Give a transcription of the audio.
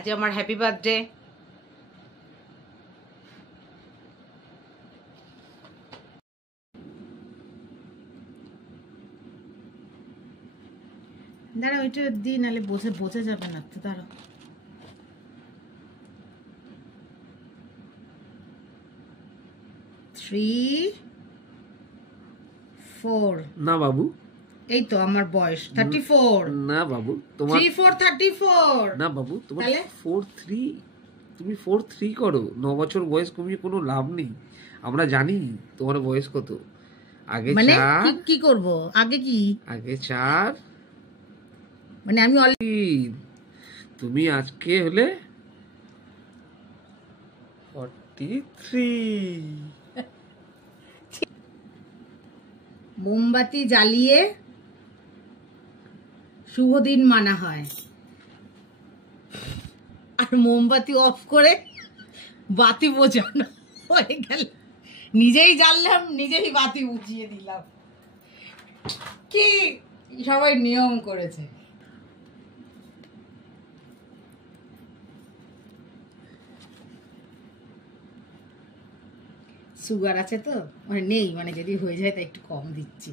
আজ আমার happy birthday. দাঁড়া ওইটা দিই, নাহলে বোঝা যাবে না তো। দাঁড়া, 3, 4 না বাবু, এই তো আমার বয়স 34। না বাবু তোমার 3, 4, 34। না বাবু তোমার তাহলে 4-3, তুমি 4-3 করো। 9 বছর বয়স কমিয়ে কোনো লাভ নেই। আমরা জানি তোমার বয়স কত। আগে মানে 4, কি করব? আগে কি? আগে 4, মানে আমি 3। তুমি আজকে হলে 43। মোমবাতি জ্বালিয়ে শুভ দিন মানা হয়, আর মোমবাতি অফ করে বাতি বোঝানো হয়ে গেল। নিজেই জ্বাললাম, নিজেই বাতি বুঝিয়ে দিলাম। কি সবাই নিয়ম করেছে। সুগার আছে তো, মানে নেই, মানে যদি হয়ে যায় তা একটু কম দিচ্ছি।